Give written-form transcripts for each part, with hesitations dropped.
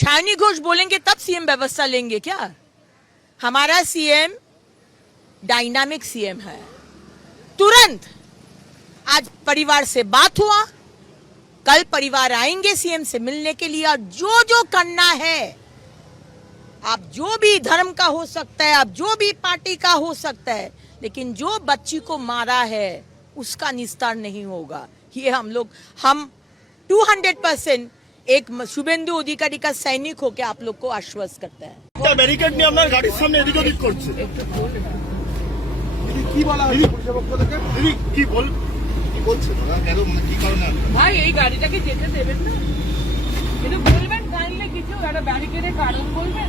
शालिनी घोष बोलेंगे तब सीएम व्यवस्था लेंगे क्या? हमारा सीएम डायनामिक सीएम है। तुरंत आज परिवार से बात हुआ, कल परिवार आएंगे सीएम से मिलने के लिए, और जो जो करना है, आप जो भी धर्म का हो सकता है, आप जो भी पार्टी का हो सकता है, लेकिन जो बच्ची को मारा है उसका निस्तार नहीं होगा। ये हम 200% एक शुभेंदु अधिकारी का सैनिक होकर आप लोग को आश्वस्त करता है। ব্যারিকেড নিয়ে আপনার গাড়ির সামনে এদিক ওদিক করছে। কি বলা হচ্ছে পুলিশের পক্ষ থেকে? কি বলছে কেন, মানে কি কারণে? ভাই এই গাড়িটাকে যেতে দেবেন না, কিন্তু বলবেন কাইন্ডলি কিছু একটা ব্যারিকেডের কারণ বলবেন।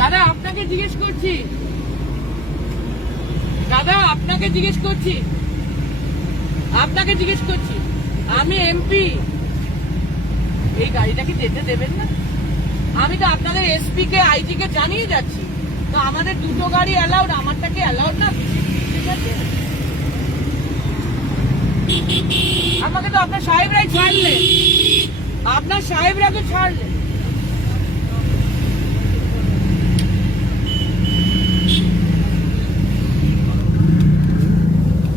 দাদা আপনাকে জিজ্ঞেস করছি, আপনাকে জিজ্ঞেস করছি, আমি এমপি, এই গাড়িটাকে যেতে দেবেন না? আমি তো আপনাদের এসপি কে আইজি কে জানিয়ে যাচ্ছি, তো আমাদের দুটো গাড়ি অ্যালাউড, আমারটাকে অ্যালাউড না? ঠিক আছে, আমাকে তো আপনার সাহেবরাই ছাড়লেন, আপনার সাহেবরা তো ছাড়লেন।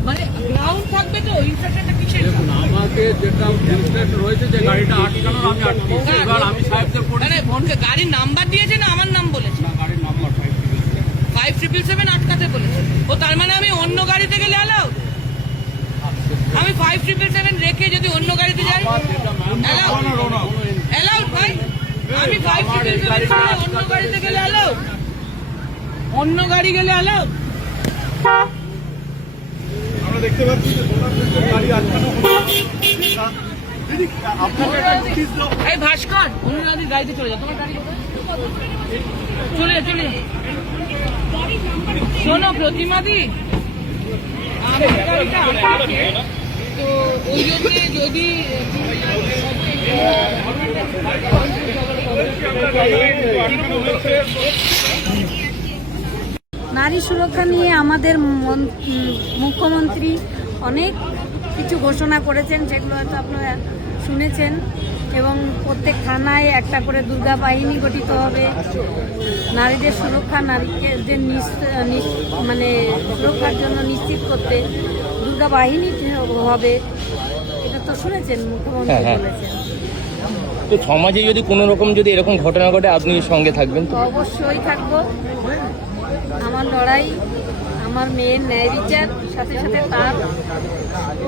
মানে গ্রাউন্ড থাকবে তো, ইনস্ট্রাকশনটা কিসের? আমাকে যেটা ইনস্ট্রাকশন রয়েছে যে গাড়িটা আটকানোর, আমি আটকেছি। এবার আমি সাহেবদের মানে গাড়ির নাম্বার দিয়েছে না আমার নাম বলেছে? গাড়ির নাম্বার 5777 আটকাতে বলেছে। ও তার মানে আমি অন্য গাড়িতে গেলে অ্যালাউড? আমি 5777 রেখে যদি অন্য গাড়িতে যাই অ্যালাউড ভাই? আমি 5777 অন্য গাড়িতে গেলে অ্যালাউড? অন্য গাড়ি গেলে অ্যালাউড? আমরা দেখতে পাচ্ছি যে গাড়ি আটকানো হচ্ছে। আপনাকে একটা নোটিশ দাও। এই ভাস্কর, অন্য গাড়িতে চলে যাও। তোমার গাড়ি কোথায়? চলে শোনো প্রতিমাদি, আমার গাড়িটা আটকে, তো ওই জন্য যদি নারী সুরক্ষা নিয়ে আমাদের মুখ্যমন্ত্রী অনেক কিছু ঘোষণা করেছেন, যেগুলো হয়তো আপনারা শুনেছেন, এবং প্রত্যেক থানায় একটা করে দুর্গা বাহিনী গঠিত হবে। নারীদের সুরক্ষা, নারীদের মানে সুরক্ষার জন্য নিশ্চিত করতে দুর্গা বাহিনী হবে, এটা তো শুনেছেন মুখ্যমন্ত্রী বলেছেন। তো সমাজে যদি কোনো রকম যদি এরকম ঘটনা ঘটে আপনি সঙ্গে থাকবেন তো? অবশ্যই থাকবো। আমার লড়াই, আমার মেয়ের ন্যায় বিচার, সাথে সাথে তার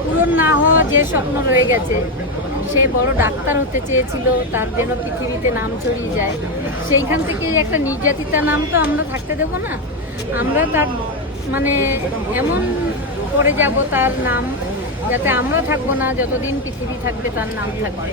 পূরণ না হওয়া যে স্বপ্ন রয়ে গেছে, সে বড় ডাক্তার হতে চেয়েছিল, তার যেন পৃথিবীতে নাম ছড়িয়ে যায়, সেইখান থেকে একটা নির্যাতিতা নাম তো আমরা থাকতে দেব না। আমরা তার মানে এমন করে যাব তার নাম, যাতে আমরা থাকবো না, যতদিন পৃথিবী থাকবে তার নাম থাকবে।